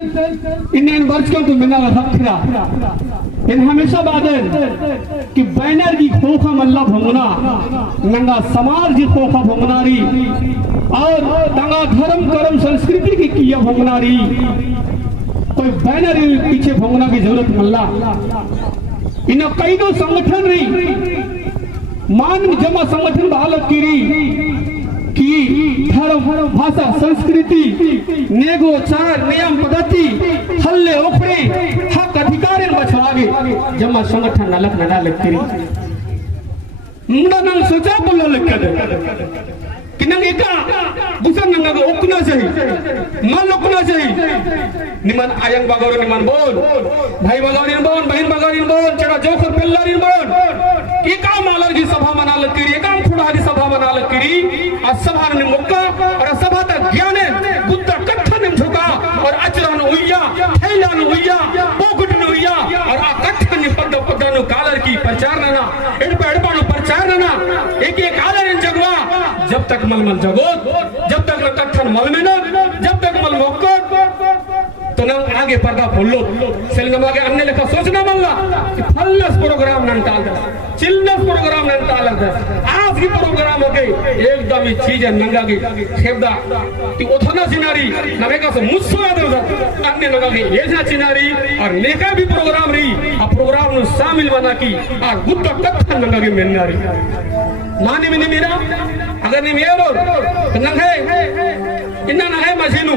इन वर्ष को मिना रखा इन हमेशा बादल कि बैनर की खोखा मल्ला भोंगना नंगा समाज की खोखा भोंगनारी और नंगा धर्म कर्म संस्कृति की किया भोंगनारी कोई बैनर पीछे भोंगना की जरूरत मल्ला इन कई दो संगठन रही मान जमा संगठन बहालत की धर्म भाषा संस्कृति नेगो चार नियम पद्धति हल्ले ओखड़े हक अधिकार बछवागे जमा संगठन नलक नलक करी मुंडा नंग सोचा बोलो लक्कद कि नंग एका दूसरा नंगा को ओकना चाहिए मन ओकना चाहिए निमन आयंग बागौर निमन बोल भाई बागौर बोल बहन बागौर बोल चढ़ा जोखर पिल्लर बोल की काम आलर की सभा मना लग करी काम खुड़ा की सभा मना लग करी और सभा ने मुक्का और सभा तक ज्ञान बुद्ध कट्ठा ने झुका और अचरन उइया थैलान उइया पोकट ने उइया और आ कट्ठा ने पद पदनु कालर की प्रचार नना एडपाणु प्रचार नना एक एक आलर इन जगवा जब तक मलमल जगो जब तक न कट्ठन मल में न जब तक मल मोक्को तो ना आगे पर्दा फुल्लो सेलनमा के अन्य लेखा सोचना मल्ला कि फल्लस प्रोग्राम नंटाल दस चिल्लस प्रोग्राम नंटाल दस आज की प्रोग्राम हो गई एकदम ही चीज है नंगा की खेबदा कि उठना चिनारी नवेका से मुझसे याद होगा अन्य नंगा की ये जा चिनारी और नेका भी प्रोग्राम रही आ प्रोग्राम नु शामिल बना की आ गुद्द कत्था नंगा की मेन्नारी माने में नहीं मेरा अगर नहीं मेरो तो नंगे इन्ना नंगे मशीनू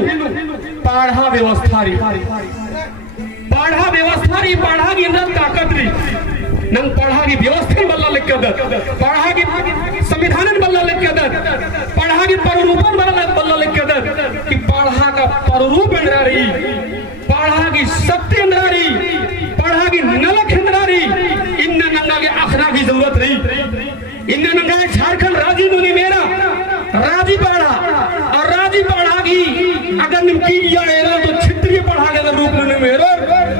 पाढ़ा व्यवस्थारी पाढ़ा की नंग ताकत री नंग पाढ़ा की व्यवस्था बल्ला लिखदत पाढ़ा की संविधान बल्ला लिखदत पाढ़ा की पररूपन बल्ला लिखदत कि पाढ़ा का पररूप अंदरा रही पाढ़ा की शक्ति अंदरा रही पाढ़ा की नलक अंदरा रही इन नंगा के अखरा की जरूरत रही इन नंगा झारखंड राजी मुनि मेरा राजी पाढ़ा और राजी पाढ़ा की अगर निमकी या एरा तो क्षेत्रीय पढ़ा के रूप में मेरो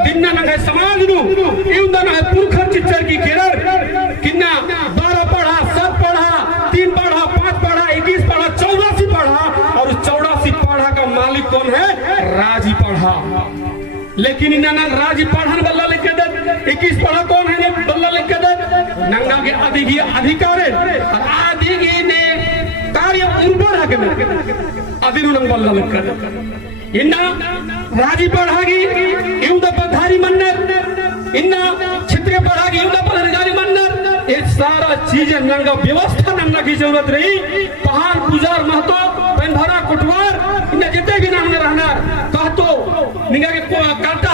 किन्ना नंगे समाज नु इउंदा न पुरखर चिच्चर की केरर किन्ना 12 पढ़ा 7 पढ़ा 3 पढ़ा 5 पढ़ा 21 पढ़ा 84 पढ़ा और उस 84 पढ़ा का मालिक कौन है राजी पढ़ा लेकिन इन्ना न राजी पढ़न बल्ला लिख के 21 पढ़ा कौन है बल्ला लिख के नंगा के अधिकार है और आदिगी ने कार्य उर्वर है के अदिनु नंग बल्ला लिख के इन्ना राजी पढ़ागी इउंदा पधारी मन्नर इन्ना क्षेत्रीय पढ़ागी इउंदा पधारी मन्नर ये सारा चीज नंगा व्यवस्था नंगा की जरूरत रही पहाड़ पुजार महतो पेनभरा कुटवार इन्ना जितने भी नाम रहना कहतो निगा के काटा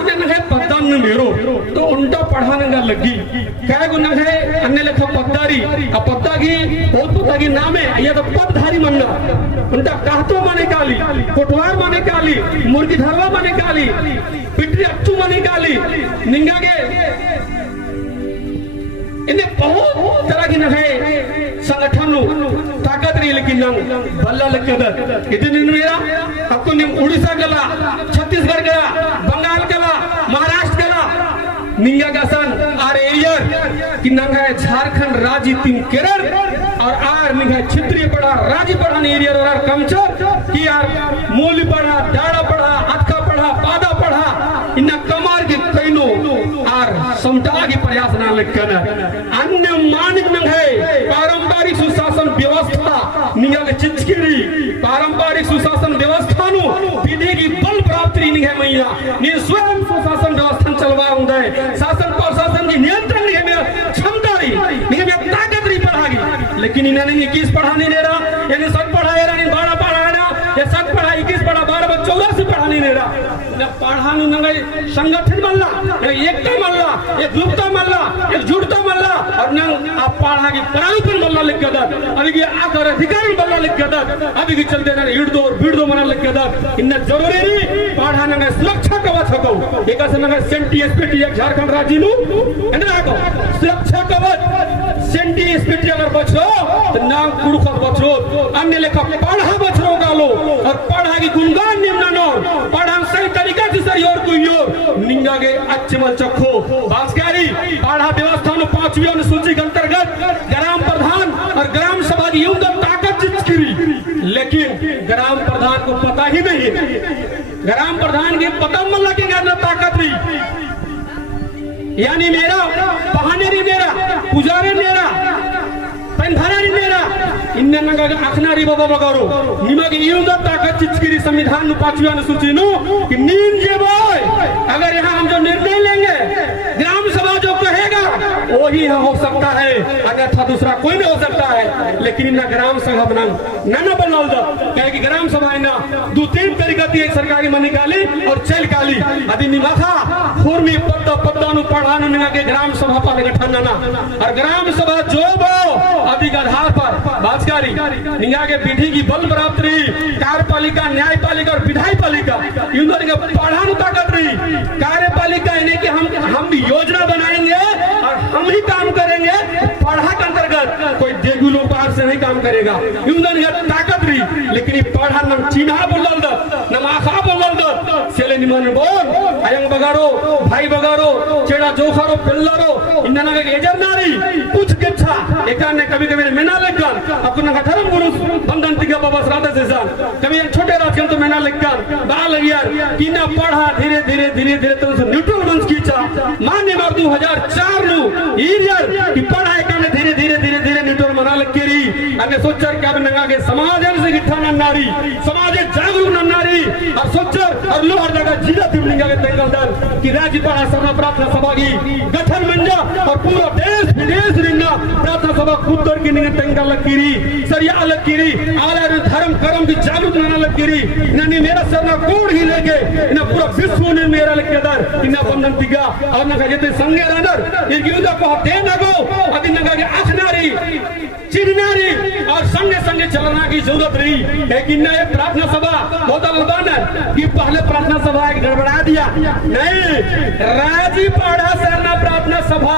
इन्ना नगे पद्दान मेरो तो उल्टा पढ़ाने का लगी क्या गुना है अन्य लेखा पद्दारी का पद्दा की बहुत पद्दा की नाम है ये तो पदधारी मन्नर उल्टा कहतो माने काली कुटवार माने काली मुर्गी धरवा माने काली पिटरी अच्चू माने काली निंगा के इन्हें बहुत तरह की नहे संगठन ताकत रही लेकिन नंग बल्ला लक्ष्य इतने मेरा आपको निम उड़ीसा गला छत्तीसगढ़ गला बंगाल गला महाराष्ट्र गला निंगा का सन आर एरियर कि नंग है झारखंड राज्य तीन केरल और आर निंगा क्षेत्रीय पढ़ा राज्य पढ़ा एरियर और आर कमचर कि यार मूल पढ़ा दाड़ा पढ़ा अटका पढ़ा पादा पढ़ा इन्ना कमार के कैनो आर समता की प्रयास ना लेकर अन्य मानिक नंग है पारंपरिक सुशासन व्यवस्था निंगा के चिचकिरी पारंपरिक सुशासन व्यवस्था नु विधि की बल प्राप्ति नहीं है मैया नि स्वयं सुशासन व्यवस्था चलवा हुंदा है शासन प्रशासन की नियंत्रण नहीं है मेरा क्षमता रही नहीं है मेरा ताकत रही पढ़ागी लेकिन इन्होंने 21 पढ़ा नहीं दे रहा यानी 7 पढ़ा है नहीं 12 पढ़ा ना ये 7 पढ़ा 21 पढ़ा 12 84 पढ़ा नहीं दे रहा न पढ़ा नहीं नंगे संगठन मल्ला एकता मल्ला ये ग्रुपता मल्ला ये जुड़ता मल्ला और न आप पढ़ा की पराउपन मल्ला लिख के दर अभी की आकर अधिकारी मल्ला लिख के दर अभी की चलते ना इड़ दो और भीड़ दो मना लिख के दर इन्ना जरूरी नहीं पढ़ा नंगे सुरक्षा कवच हको एक ऐसे नंगे सेंटी एसपीटी एक झारखंड राज्य नु इन्ना को सुरक्षा कवच सेंटी एसपीटी अगर बचो तो नाम कुड़खत बचो अन्य लेखा पढ़ा बचो गालो और पढ़ा की गुणगान निम्नो पढ़ा सही तरीका से सही और कोई और निंगा के अच्छे मल चखो बास्कारी पढ़ा व्यवस्था नु 5वीं अनुसूची के अंतर्गत ग्राम प्रधान और ग्राम सभा की यूं ताकत जिसकी लेकिन ग्राम प्रधान को पता ही नहीं है। ग्राम प्रधान की पता मल्ला के घर ताकत नहीं, यानी मेरा बहाने नहीं, मेरा पुजारी मेरा पेंधारी मेरा इन्ने नंगा आखनारी बाबा बगारो निमगे युद्ध ताकत चिचकिरी संविधान नु पांचवी अनुसूची नु कि नींद जे बॉय अगर यहाँ हम जो निर्णय लेंगे ग्राम सभा जो कहेगा वही हो सकता है, अन्यथा दूसरा कोई नहीं हो सकता है। लेकिन इन्ना ग्राम सभा बना न बनाल दो कहे कि ग्राम सभा इन्ना दो तीन तरीका दी सरकारी मनी काली और चल काली आदि निमाखा फुर्मी पत्ता पत्ता नु पढ़ानु निगा के ग्राम सभा पाले गठन ना और ग्राम सभा जो बो अधिक आधार पर बाजकारी निगा के विधि की बल प्राप्त रही कार्यपालिका न्यायपालिका और विधायपालिका इन दोनों का पढ़ानु ताकत रही। कार्यपालिका इन्हें कि हम भी योजना बनाएंगे और हम ही काम करेंगे, पढ़ा के अंतर्गत कोई देगुलो पार से नहीं काम करेगा, इन दोनों का ताकत रही। लेकिन पढ़ा न चीन्हा बोल दो न माखा बोल दो सेले निमन बोल अयंग बगारो भाई बगारो चेड़ा जोखारो पिल्लारो इन दोनों का एजर नारी कुछ किच्छा एकान ने कभी कभी मेना लेकर अपना धर्म गुरु बंधन तिगा बाबा श्राद्ध से कभी छोटे राजकन तो मेना लेकर बाल यार किना पढ़ा धीरे धीरे धीरे धीरे तो न्यूट्रल वंश कीचा मान्य मार 2004 नु ईयर की पढ़ाई करने धीरे धीरे धीरे धीरे न्यूट्रल मना लग के रही अने सोचर क्या नंगा के समाज से गिठाना नारी समाज जागरूक नारी और सोचर और लोहर जगह जिला तिमलिंगा के तेंगलदार की राज्य पढ़ा सभा प्रार्थना सभा की गठन मंजा और पूरा देश विदेश रिंगा प्रार्थना सभा खुद की निगे तेंगल लग गिरी सरिया अलग गिरी आला धर्म कर्म की जागरूक नाना लग गिरी इन्हें मेरा सरना कोड ही लेके इन्हें पूरा विश्व ने मेरा लग के दर इन्हें बंधन तिगा और ना कहते संगे लानर ये युद्ध को दे न गो अभी न कहे आखनारी चिरनारी और संगे संगे चलना की जरूरत रही। लेकिन ये प्रार्थना सभा बहुत अलग कि पहले प्रार्थना सभा एक गड़बड़ा दिया नहीं, राजी पढ़ा सरना प्रार्थना सभा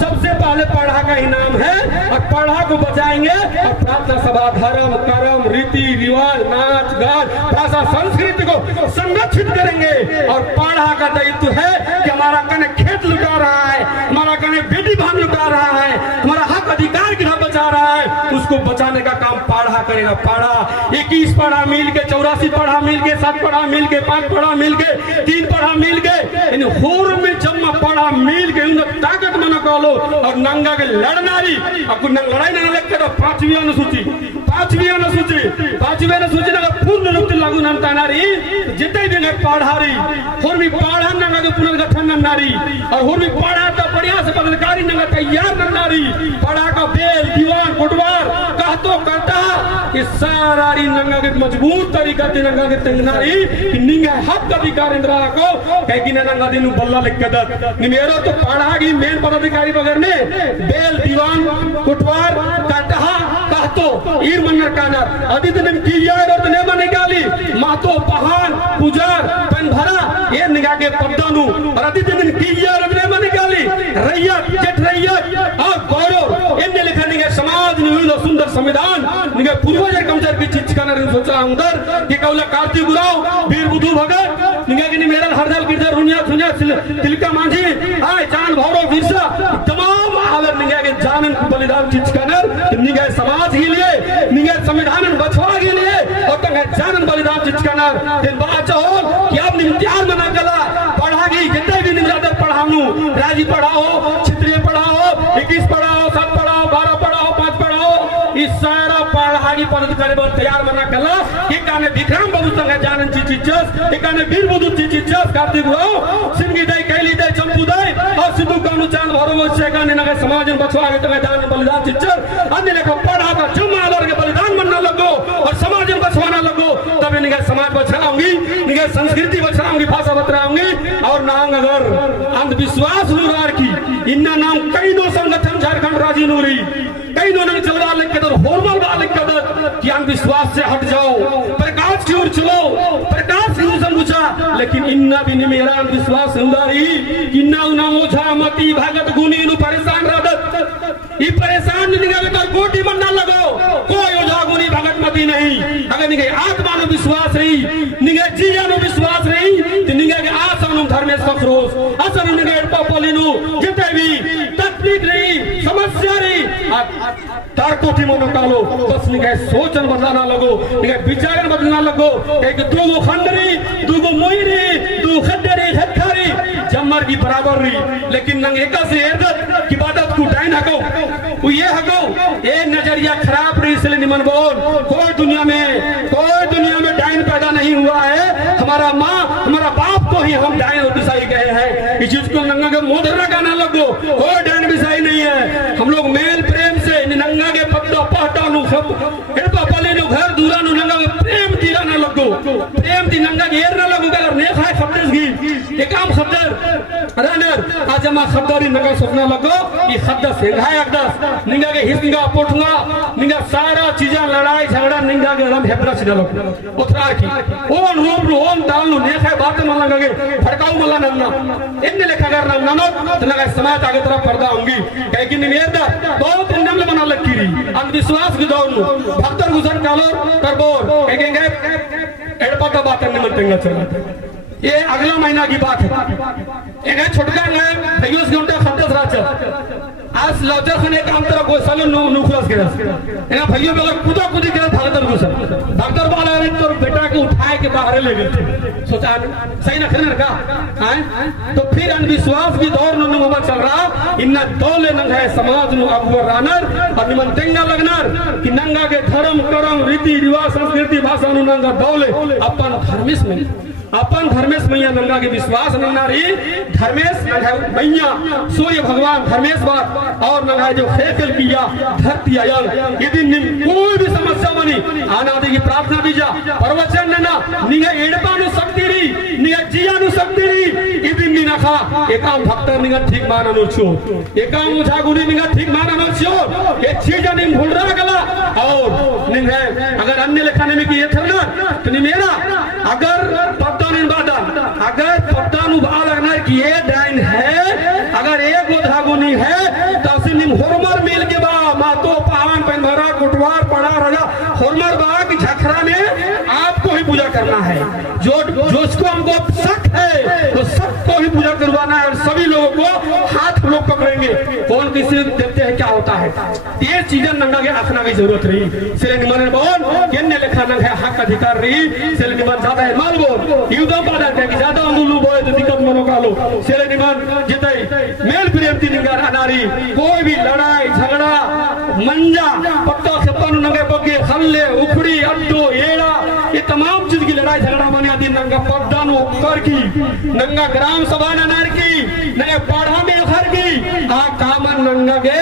सबसे पहले पढ़ा का इनाम है और पढ़ा को बचाएंगे और प्रार्थना सभा धर्म कर्म रीति रिवाज नाच गान भाषा संस्कृति को संरक्षित करेंगे और पढ़ा का दायित्व है कि हमारा कने खेत लुटा रहा है, हमारा कने बेटी बहन लुटा रहा है, हमारा हक अधिकार की बचा रहा है, उसको बचाने का काम पढ़ा करेगा। पढ़ा 21 पढ़ा मिल के 84 पढ़ा मिल के 7 पढ़ा मिल के 5 पढ़ा मिल के 3 पढ़ा मिल के इन होर में जम्मा पढ़ा मिल के उन ताकत मना करो और नंगा के लड़नारी आपको लड़ाई नहीं लगता तो पांचवी अनुसूची ना पूर्ण रूप से लागू नंता नारी जितने भी पढ़ारी होर भी पढ़ा नंगा के पुनर्गठन नारी और होर भी पढ़ा तो बढ़िया से पदाधिकारी नंगा तैयार नारी पढ़ा का बेल दीवान कोटवार कहतो करता कि सारा नंगा के मजबूत तरीका से नंगा के तंगनारी कि निंगे हक अधिकार इंद्रा को कह कि नंगा दिन बल्ला लिख के दत निमेरो तो पढ़ा की मेन पदाधिकारी वगैरह ने बेल दीवान कोटवार कहता कहतो ईर मनर कानर अदित ने किया और ने बने गाली मातो पहान पुजार पेंधरा ये निगा के पद्दानु और अदित ने किया और ने बने गाली रैयत जेठ रैयत और गौरव इनने लिखा निगे समाज निहुल सुंदर संविधान निगे पूर्वज कमजोर की चीज करना सोचा अंदर कि कौला कार्तिक गुराव वीर बुद्धू भगत निगे कि मेरा हरदल गिरधर रुनिया सुनिया तिलका मांझी हाय चांद भौरव बिरसा तमाम आवर निगे के जानन बलिदान चीज करना निगे समाज के लिए निगे संविधान बचवा के लिए और तंग जानन बलिदान चीज करना दिन बात हो कि आप इम्तिहान बना गला पढ़ा गई जितने भी निम्नतर पढ़ाऊं राजी पढ़ाओ क्षेत्रीय पढ़ाओ 21 पढ़ाओ 7 पढ़ाओ 12 पढ़ाओ 5 पढ़ाओ इस सारा पढ़ागी पद करे तैयार मना कला ये काने विक्रम बाबू संग जानन चीचस ये काने वीर बुद्धू चीचस कार्तिक हो सिंगी दई कैली दई चंपू दई और सिद्धू कानु चांद भरो से काने नगे समाज में बचवा के तंग जानन बलिदान चीचस अन्य ने पढ़ा का जुम्मा लड़ के बलिदान बनना लगो और समाज में बचवाना लगो तब निगे समाज बचाऊंगी निगे संस्कृति बचाऊंगी भाषा बचाऊंगी और नाम अगर अंधविश्वास लुरार की इन्ना नाम कई दो संगठन झारखंड राजी नूरी कई दो नंग चलवा लिख के होरमल वाले कदर कि अंधविश्वास से हट जाओ प्रकाश की ओर चलो प्रकाश की ओर समझा लेकिन इन्ना भी नहीं मेरा अंधविश्वास उदारी इन्ना उना ओझा मती भगत गुनी नु परेशान रहत ई परेशान नहीं निगे तो गोटी बनना लगो कोई ओझा गुनी भगत मती नहीं अगर निगे आत्मा नु विश्वास रही निगे जीवन नु विश्वास रही तो निगे के आसन धर्मेश सखरोस असन निगे पपलिनु जिते भी तकलीफ रही समस्या रही तारकोठी मनो कालो बस निके सोचन बदलाना लगो निके विचारन बदलना लगो एक दूगो खंडरी दूगो मोइरी दू खड्डरी खटखारी जमर की बराबर रही लेकिन नंग एका से इज्जत की बात को डाइन हको वो ये हको ए नजरिया खराब रही इसलिए निमन बोल कोई दुनिया में डाइन पैदा नहीं हुआ है हमारा माँ हमारा बाप को ही हम डाइन और बिसाई गए हैं इस चीज को नंगा के मोदरा गाना लगो कोई डाइन बिसाई नहीं है हम लोग मेल प्रेम से नंगा के पत्ता पाटा नु सब हेपा पले नु घर दूरा नु नंगा के प्रेम तीरा ना लगो प्रेम ती नंगा के एर ना लगो अगर ने खाए खबदस की एक काम खबदर रनर आज मा खबदरी नंगा सपना लगो ये खबदस है अकदस निंगा के हिंगा पोठंगा निंगा सारा चीजें लड़ाई झगड़ा निंगा के हम हेपरा सीधा लगो उतरा की ओन रूप नु ओन दाल नु ने खाए बात मन लगे फड़काऊ मला नन्ना इनने लेखा कर ना ननो तो लगा समाज आगे तरफ पर्दा होंगी कहे कि निवेदा बहुत नमल बना लकीरी अंधविश्वास की दौड़ भक्तर गुजर कालो करबोर कहेंगे एड़पा का बात नहीं मनतेंगा चला ये अगला महीना की बात है एक छोटका है भैयोस घंटे खतस राचा आज लौजर खने काम तरह को सालो नुखलस गिरस एना भैयो बेला कूदा कूदी गिरस भागतर गुसर भागतर वाला ने तो बेटा को उठाए के बाहर ले गए सोचा सही ना खरन का हैं तो फिर अंधविश्वास की दौर नु मोहम्मद चल रहा इन्ना दौले नंग है समाज नु अगुवर रानर और निमन तेंगा लगनर कि नंगा के धर्म करम रीति रिवाज संस्कृति भाषा नु नंगा दौले अपन धर्मेश मैया नंगा के विश्वास नंगारी धर्मेश मैया सूर्य भगवान धर्मेश बात और नंगा जो खेल किया धरती आयल यदि कोई भी समस्या बनी आनादि की प्रार्थना बीजा प्रवचन ना निगे एड़पा नु शक्ति री निगे जिया नु शक्ति री यदि निना खा एकाम भक्त निगे ठीक माना नु छो एकाम मुझा गुनी निगे ठीक माना नु छो ये चीज नहीं भूल रहा गला और निगे अगर अन्य लेखाने में की ये थरना तो मेरा अगर अगर पत्तानु लगना कि ये डाइन है अगर एक धागुनी है तो सिनिम होरमर मिल के बा मातो पावन पेनभरा कुटवार पड़ा राजा होरमर बा की झखरा में आपको ही पूजा करना है जो उसको हमको शक है तो सबको ही पूजा करवाना है और सभी लोगों को हाथ लोग पकड़ेंगे कौन किसी देखते हैं क्या होता है ये चीजें नंगा के आखना की जरूरत रही सिले निमन बोल केन्ने लेखा नंग है हक अधिकार रही सिले निमन ज्यादा है माल बोल युद्धम पादा के ज्यादा अंदुलू बोले तो दिक्कत मनो कालो सिले निमन जितई मेल प्रेम ती निगार अनारी कोई भी लड़ाई झगड़ा मंजा पत्ता से पन नंगे बगे हल्ले उखड़ी अड्डो एड़ा ये तमाम चीज की लड़ाई झगड़ा बने आदि नंगा पद्दानो कर की नंगा ग्राम सभा नार की नंगा पाढ़ा में घर की आ कामन नंगा के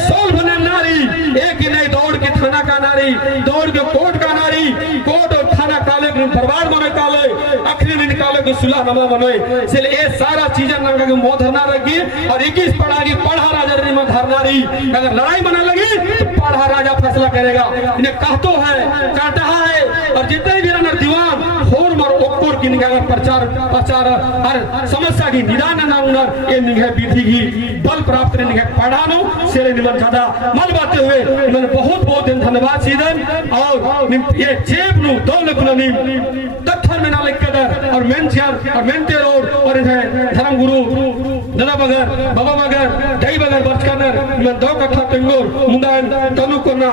सोल बने नारी एक नहीं दौड़ के थाना का नारी दौड़ के कोर्ट का नारी कोर्ट और थाना काले बर्बाद बने काले आखिरी निकाले के सुलह नमा बने इसलिए ये सारा चीजें नंगा के मोह धरना रखी और 21 पढ़ा की पढ़ा राजा में धरना रही अगर लड़ाई बना लगी तो पढ़ा राजा फैसला करेगा इन्हें कहतो है कहता है और जितने भी रनर दीवान होर मर ओक्कोर की निगाह प्रचार हर समस्या की निदान ना उनर ये निगाह विधि की बल प्राप्त ने निगाह पढ़ानो सेरे निमन ज्यादा मल बाते हुए मैंने बहुत दिन धन्यवाद सीधन और ये जेब नु दौले कुलनी दत्थर में नाले कदर और मेंचियर और मेंटे रोड और धर्म गुरु दादा बगर बाबा बगर दई बगर बचकनर मैं दो कथा तेंगोर मुंदान तनु कोना